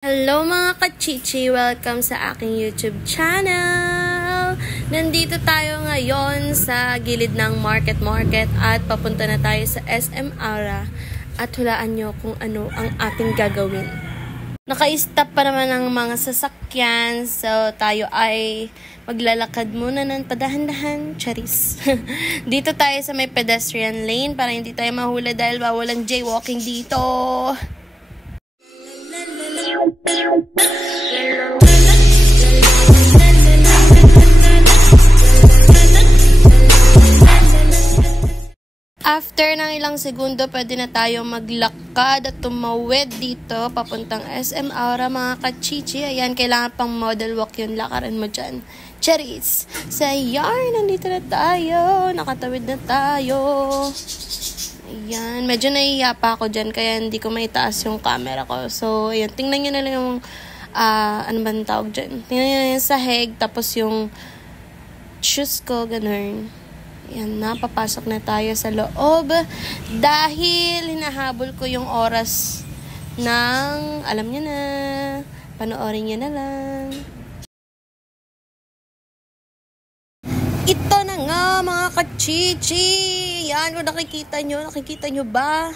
Hello mga kachichi! Welcome sa aking YouTube channel! Nandito tayo ngayon sa gilid ng market at papunta na tayo sa SM Aura at hulaan nyo kung ano ang ating gagawin. Naka-stop pa naman ang mga sasakyan, so tayo ay maglalakad muna ng padahan-dahan, charis. Dito tayo sa may pedestrian lane para hindi tayo mahula dahil bawal ang jaywalking dito. After ng ilang segundo, pwede na tayo maglakad at tumawid dito papuntang SM Aura mga kachichi. Ayan, kailangan pang model walk yun. Lakaran mo dyan. Cherries! So, ayan, nandito na tayo. Nakatawid na tayo. Ayan, medyo nahihiya pa ako dyan kaya hindi ko maitaas yung camera ko. So, ayan, tingnan nyo na lang yung, ano ba ang tawag dyan? Tingnan nyo na yung sahig, tapos yung shoes ko, ganun. Ayan na, papasok na tayo sa loob. Dahil hinahabol ko yung oras ng, alam nyo na, panoorin nyo na lang. Ito na nga mga kachichi! Yan, kung nakikita nyo ba?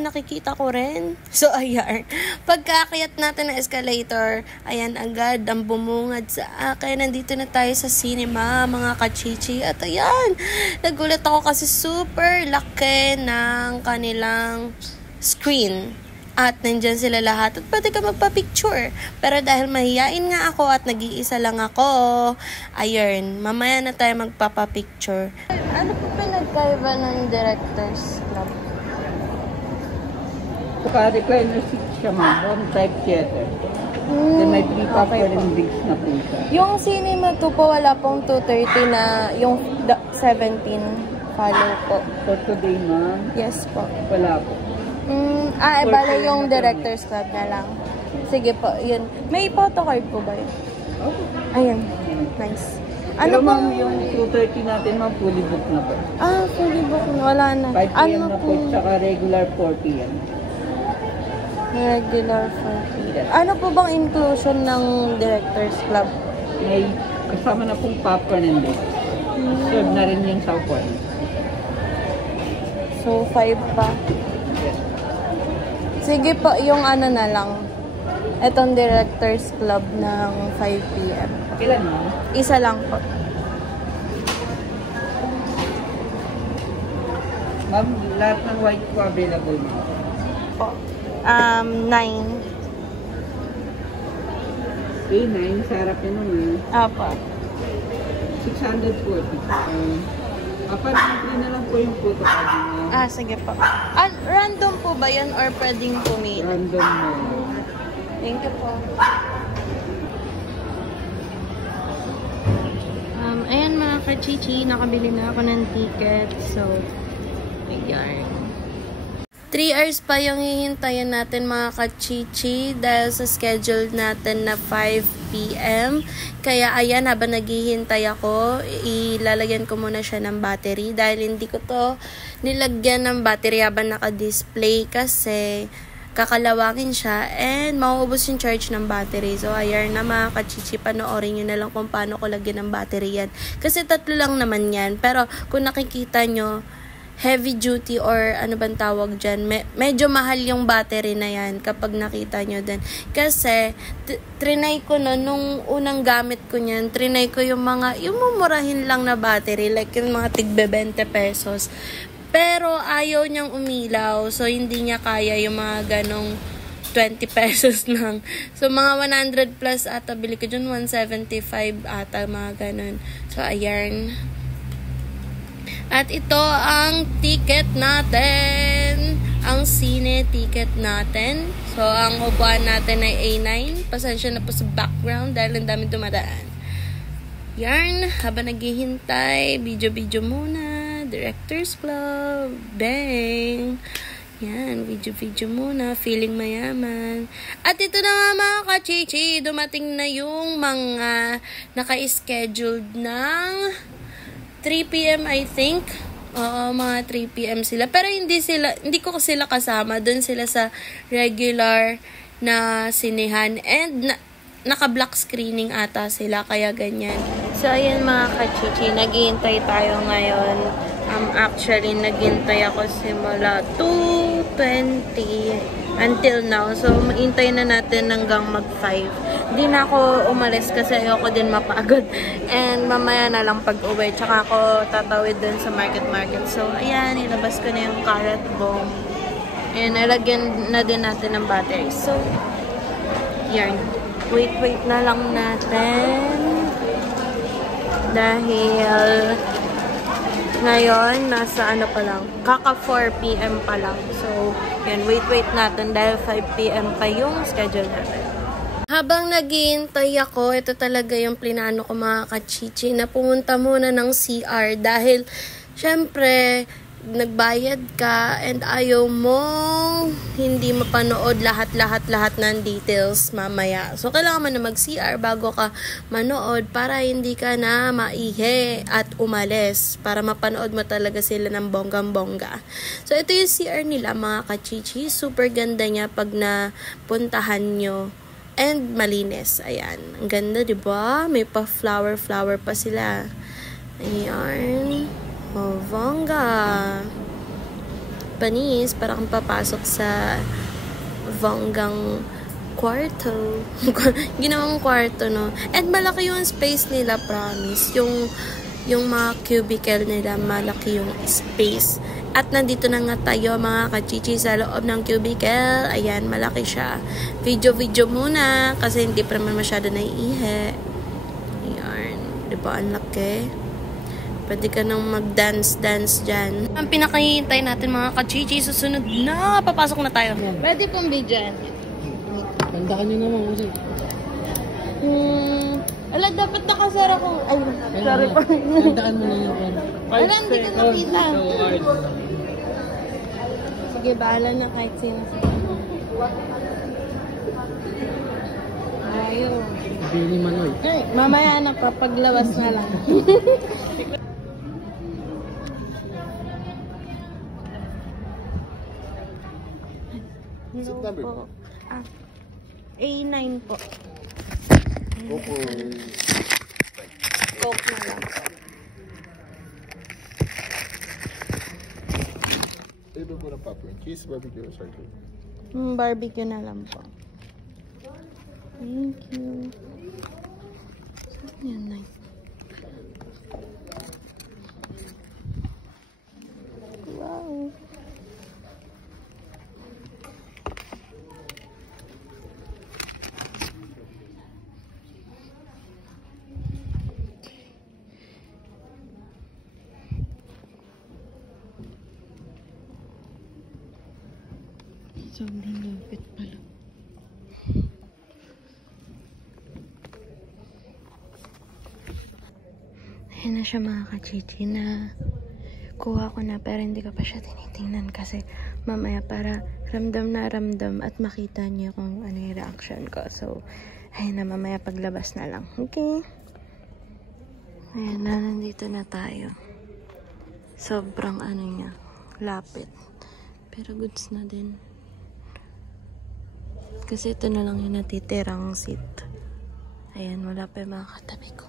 Nakikita ko rin. So, ayan. Pagkakayat natin ng escalator, ayan, agad ang bumungad sa akin. Nandito na tayo sa cinema, mga kachichi. At ayan, nagulat ako kasi super laki ng kanilang screen. At nandyan sila lahat. At pwede ka magpa-picture. Pero dahil mahihain nga ako at nag-iisa lang ako, ayun, mamaya na tayo magpapa-picture. Ano po pinagkaiba ng director's club? Recliner seat siya, ma'am. One type theater. Then may pre-popcorn and drinks na po siya. Yung cinema 2 po, wala pong 2:30 na yung 17 follow po. For today, ma'am? Yes po. Wala po. Bale yung director's club na lang. Sige po, yun. May photocard po ba yun? Okay. Ayun. Nice. Pero ma'am, yung 2:30 natin, ma'am, fully book na po. Fully book na. Wala na. 5 p.m. na po, tsaka regular 4 p.m. Regular 4 p.m. Ano po bang inclusion ng director's club? May kasama na pong popcorn and drinks. Serve na rin yung saupan. So, 5 pa. Sige po, yung ano na lang. Itong director's club ng 5 p.m. Kailan mo? Isa lang po. Ma'am, lahat ng white po available mo. Po. 9. A9, sa harap yun naman. Apa. 640. Apparently na lang po yung photo card mo. Sige po. Random po ba yan or pwedeng pumili? Random mo. Thank you po. Ayan mga kachichi, nakabili na ako ng ticket. So, ayan. 3 hours pa yung hihintayin natin mga kachichi dahil sa schedule natin na 5 p.m. Kaya ayan, habang naghihintay ako, ilalagyan ko muna siya ng battery dahil hindi ko to nilagyan ng battery habang naka-display kasi kakalawangin siya and mauubos yung charge ng battery. So, ayan na mga kachichi, panoorin nyo na lang kung paano ko lagyan ng battery yan. Kasi 3 lang naman yan. Pero kung nakikita nyo, heavy duty or ano bang tawag dyan, medyo mahal yung battery na yan kapag nakita nyo din. Kasi, trinay ko nung unang gamit ko nyan, trinay ko yung mumurahin lang na battery, like yung mga tigbe 20 pesos. Pero ayaw niyang umilaw, so hindi niya kaya yung mga ganong 20 pesos lang. So, mga 100 plus ata, bili ko dyan, 175 ata, mga ganon. So, ayan. At ito ang ticket natin. Ang sine ticket natin. So, ang upuan natin ay A9. Pasensya na po sa background dahil ang dami dumadaan. Yarn, habang naghihintay, video muna. Director's Club. Bang! Yan, video muna. Feeling mayaman. At ito na nga mga kachichi, dumating na yung mga naka-scheduled ng 3 p.m. I think. Oo, mga 3 p.m. sila. Pero hindi ko sila kasama. Doon sila sa regular na sinehan and naka-black screening ata sila, kaya ganyan. So, ayan mga kachichi, naghihintay tayo ngayon. Actually, naghihintay ako simula 2:20 until now. So, maghintay na natin hanggang mag-5. Hindi na ako umalis kasi ayoko din mapagod. And mamaya na lang pag-uwi. Tsaka ako tatawid dun sa market. So, ayan, ilabas ko na yung carrot bomb. And nalagyan na din natin ng battery. So, yan. Wait na lang natin. Dahil ngayon, nasa ano pa lang, kaka 4 PM pa lang. So, yan, wait natin dahil 5 PM pa yung schedule natin. Habang naghihintay ako, ito talaga yung plinano ko mga kachichi, na pumunta muna ng CR dahil, syempre, nagbayad ka and ayaw mong hindi mapanood lahat ng details mamaya. So, kailangan mo na mag-CR bago ka manood para hindi ka na maihi at umalis. Para mapanood mo talaga sila ng bonggang-bongga. So, ito yung CR nila mga kachichi. Super ganda niya pag napuntahan nyo. And malinis. Ayan. Ang ganda, diba? May pa-flower pa sila. Ayan. Oh, bongga. Panis, parang papasok sa bonggang kwarto. Ginawang kwarto, no? And malaki yung space nila, promise. Yung mga cubicle nila, malaki yung space. At nandito na nga tayo, mga kachichi, sa loob ng cubicle. Ayan, malaki siya. Video muna, kasi hindi pa naman masyado naiihi. Ayan. Diba, ang laki? Pwede ka nang mag-dance dyan. Ang pinakahihintay natin mga kachichi, susunod na, papasok na tayo. Pwede pong bidyan. Tandaan nyo naman kasi. Ala, dapat nakasara kong, ay, sorry po. Tandaan mo na yung Ala, hindi ka nakita. Sige, bahala na kahit sino. Ayaw. Billy Manoy. Ay, mamaya na pa, paglabas na lang. Seat number po? A9 po. Coke na lang po. Ito po ng popcorn. Cheese, barbecue, or sour cream? Barbecue na lang po. Thank you. Yan na. Wow. Sobrang lapit pala. Ayan na siya mga kachichi, na kuha ko na pero hindi ko pa siya tinitingnan kasi mamaya para ramdam at makita niyo kung ano yung reaction ko. So, ayan na, mamaya paglabas na lang. Okay? Ayan na, nandito na tayo. Sobrang ano niya, lapit. Pero goods na din. Kasi ito na lang yung natitirang seat. Ayan, wala pa yung mga katabi ko.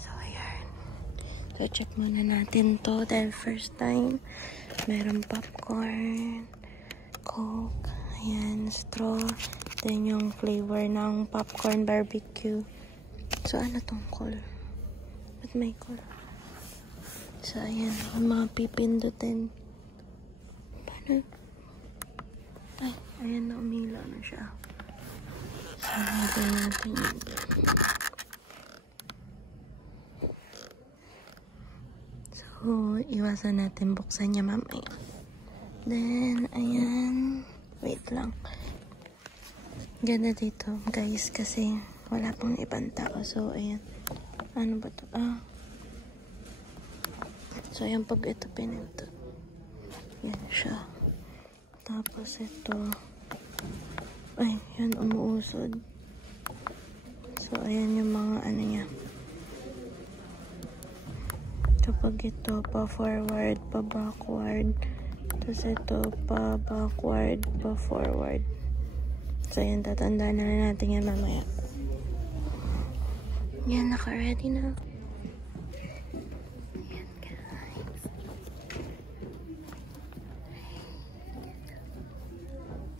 So, ayan. So, check muna natin to dahil first time. Meron popcorn, Coke, ayan, straw. Then yung flavor ng popcorn barbecue. So, ano tong call? Ba't may call? So, ayan, ang mga pipindutin. Paano? Ay, ayan na, umila na siya. So, natin yun. So, iwasan natin buksan niya mamaya. Then, ayan. Wait lang. Ganda dito, guys, kasi wala pang ibang tao. So, ayan. Ano ba to? So, ayan, pag ito pinito. Yan siya. Tapos ito, ay, yan, umuusod. So, ayan yung mga ano niya. Kapag ito, pa-forward, pa-backward, Tapos ito pa backward, pa forward. So yan, tatandaan na lang natin yan mamaya. Yan, naka-ready na. Yan guys.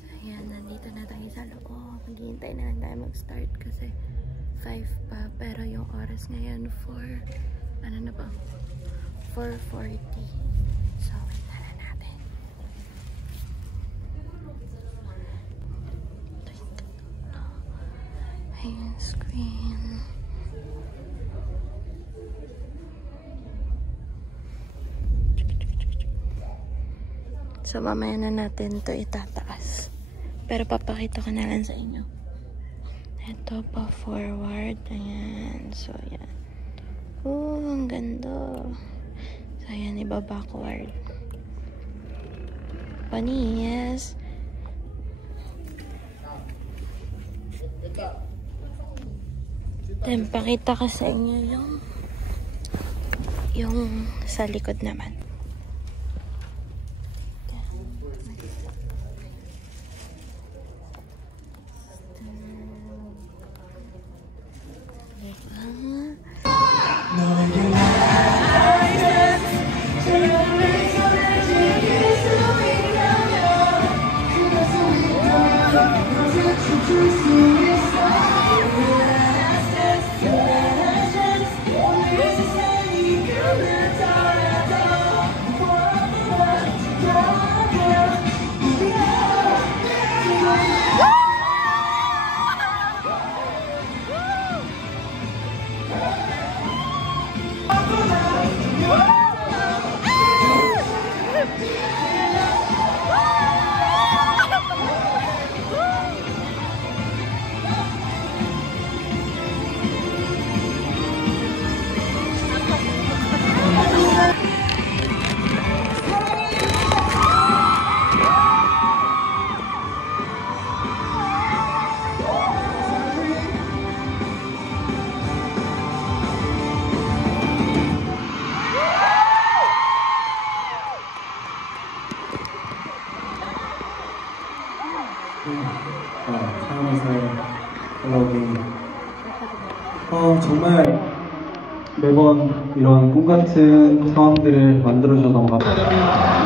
So yan, nandito na tayo sa loob. Maghihintay na lang tayo mag-start kasi 5 pa. Pero yung oras ngayon 4, ano na ba? 4:40. So, wait na lang natin. Ayan, screen. So, mamaya na natin ito itataas. Pero papakita ko na lang sa inyo. Ito pa forward. Ayan. So, ayan. Ang ganda. So, ayan. Iba backward. Panis. Then, pakita ko sa inyo yung sa likod naman. 정말 매번 이런 꿈 같은 상황들을 만들어줘서 너무 감사합니다.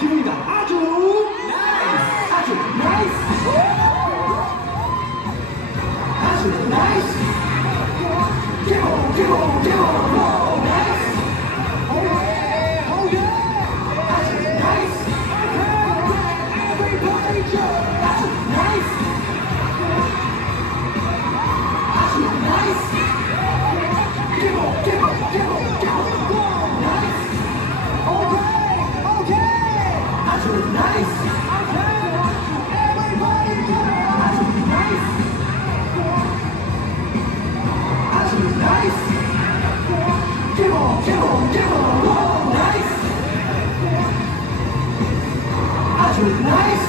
기분이다. 아주 나이스. 아주 나이스. 아주 나이스. Give on, give on, give on. 나이스. Oh yeah, oh yeah. 아주 나이스. Everybody jump. 아주 나이스. 아주 나이스. Give on, give on, give on, give on. 나이스. Okay, okay. 아주 나이스. Everybody jump. 아주 나이스. 아주 나이스. Give on, give on, give on. Whoa, 나이스. 아주 나이스.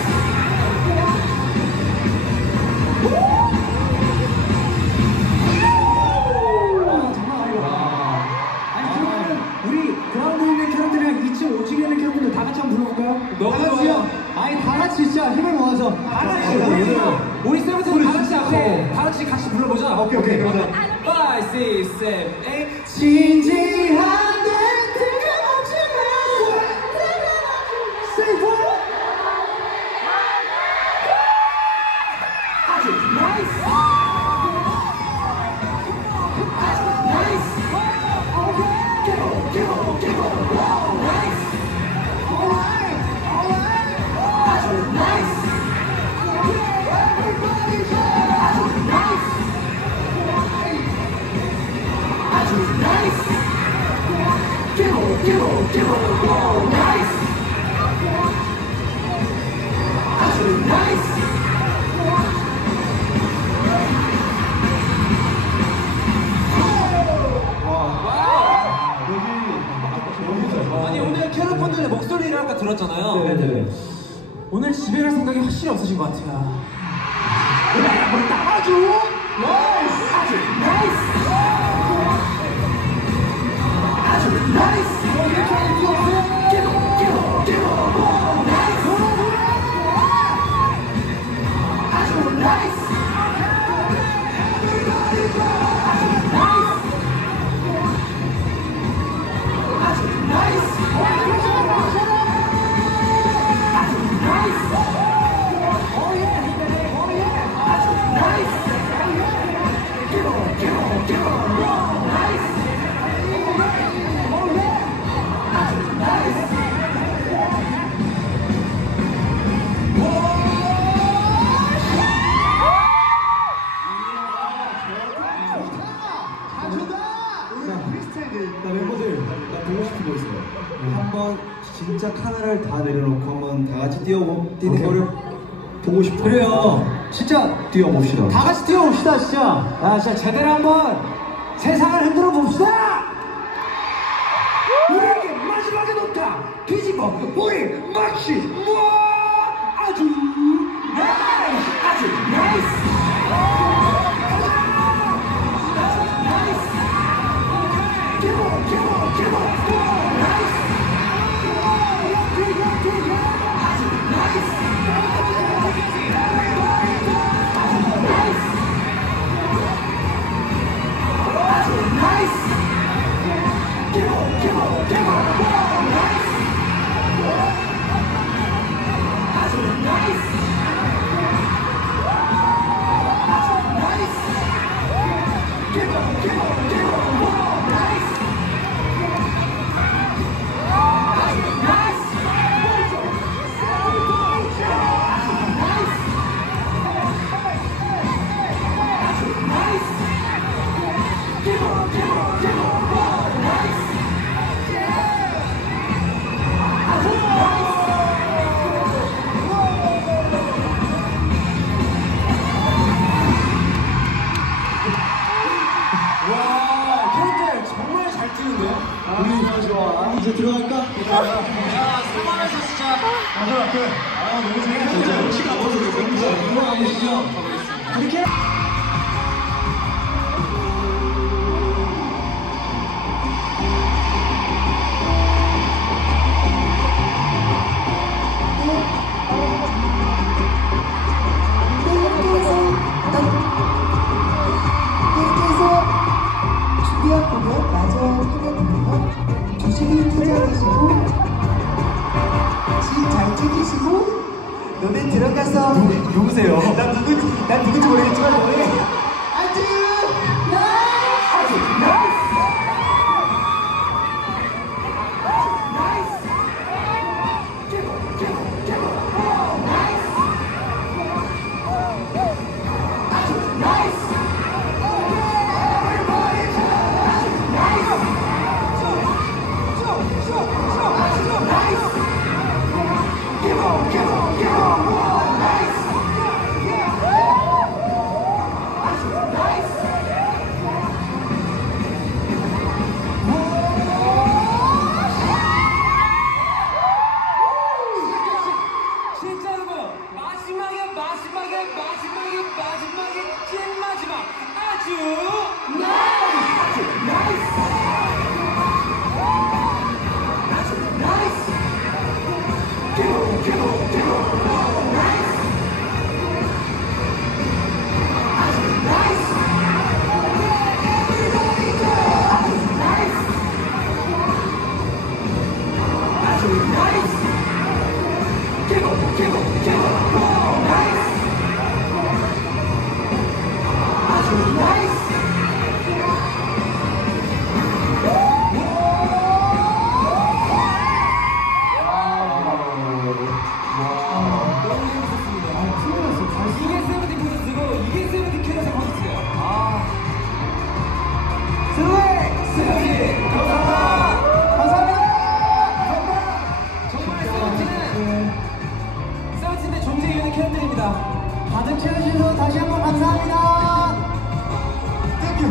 아니 그러면 우리 그라운드에 있는 캐럿들이랑 2층, 5층에 있는 캐럿들 다 같이 한번 불러볼까요? 너무 좋아요. 아니 다 같이 진짜 힘을 모아서 다 같이 우리 세븐틴 다 같이 앞에 다 같이 불러보자. 오케이 오케이 그러자. 5, 6, 7, 8 진지한데 뜨거웠지만 Say what? 아주 나이스. 아주 나이스. Give on, give on, give on. Wow, nice. Alright, alright. 아주 nice. Everybody jump. 아주 nice. 아주 nice. Give on, give on, give on. Wow, nice. 아주 nice. 아니 오늘 캐럿분들의 목소리를 아까 들었잖아요. 네네. 오늘 집에 갈 생각이 확실히 없으신 것 같아요. 오늘 아주 나이스, 아주 나이스, 아주 나이스. Give on, give on, give on. Wow, nice. 아주 나이스. Everybody jump. 아주 나이스. 아주 나이스. 아주 나이스. Oh yeah, oh yeah. 아주 나이스. Give on, give on, give on. Wow, nice. Oh yeah. 아주 나이스. 나 멤버들 나 보고 싶은 거 있어요. 한번 진짜 카메라를 다 내려놓고 한번 다 같이 뛰는 거를 보고 싶어요. 그래요. 진짜 뛰어봅시다. 다 같이 뛰어봅시다 진짜. 야 진짜 제대로 한번 세상을 흔들어 봅시다. 우리에게 마지막에 놓다 뒤집어 우리 마치 아주 나이스. 아주 나이스. Give on, give on, give on. Nice. 아주 nice. 아주 nice. Give on, give on, give on. Nice. 아주 nice. 아주 nice. Give on, give on, give on. Nice. 와 멋지는데요? 우리 좋아. 이제 들어갈까? 야, 상황에서 진짜. 맞아, 그래. 아, 너무 재밌다. 진짜 혹시가 벌써 들어가보시죠. 이렇게. 준비한 공연 마저 끝내는데요. 조심히 퇴장하시고 짐 잘 챙기시고 너네 들어가서 누구세요? 난 누군지 모르겠지만 너네. 아주 나이스! 진짜 여러분, 마지막에 찐 마지막 아주 이게 세븐틴 콘서트고 이게 세븐틴 캐럿의 콘서트예요. 세븐틴 감사합니다. 정말 세븐틴의 존재 이유는 캐럿들입니다. 다들 채워주셔서 다시 한번 감사합니다. 땡큐.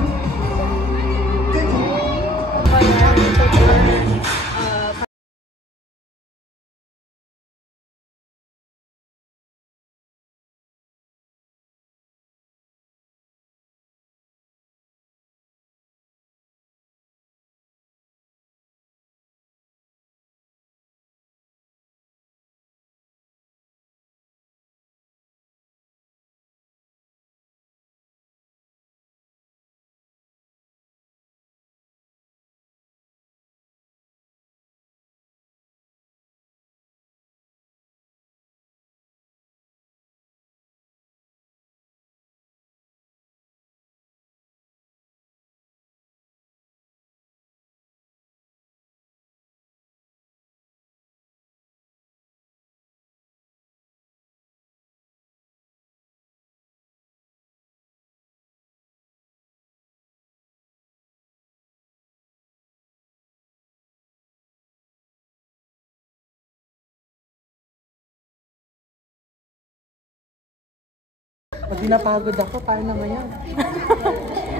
Pag napagod ako, paano ngayon?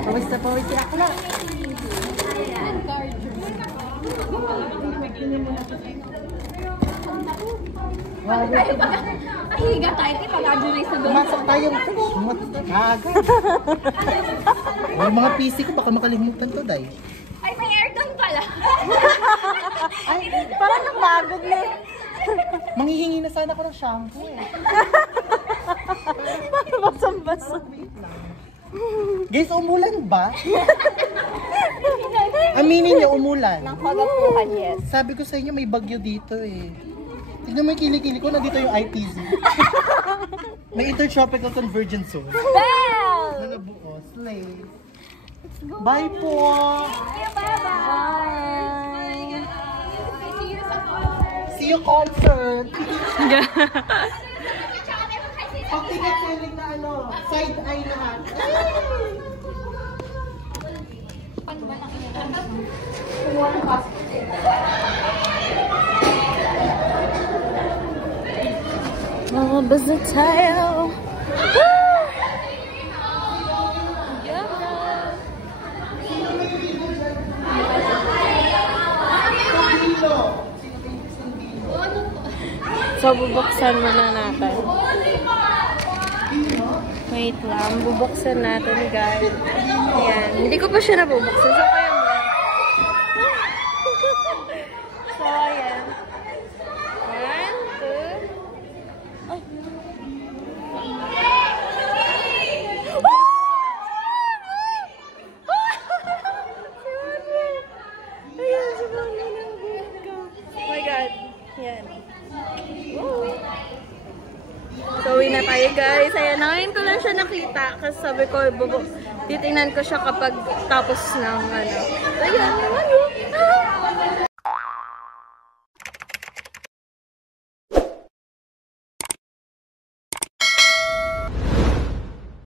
Pawis na pawis sila ako na. Mahiga tayo, pag-adjunay sa doon. Pumasok tayong agad. Yung mga PC ko, baka makalimutan to, Day. Ay, may aircon pala. Ay, parang napagod na. Manghihingi na sana ako ng shampoo eh. Basang-basa. Guys, umulan ba? Aminin niyo, umulan. Ng kagapuhan, yes. Sabi ko sa inyo, may bagyo dito eh. Tignan mo yung kilikili ko, nandito yung ITZ. May Intertropical Convergence Zone. Bell! Na nabuo, slay. Bye po! Bye! See you concert! Pag-ticket selling na ano, side eye lahat. Lumabas na tayo. Woo! So, bubuksan muna natin. Wait lang. Bubuksan natin, guys. Ayan. Hindi ko pa siya nabubuksan. So, kaya mo. So, ayan. 1, 2. Oh my God. Yan. So, uwi na tayo, guys. Ayan, ngayon ko lang siya nakita. Kasi sabi ko, titingnan ko siya kapag tapos ng ano. Ayan,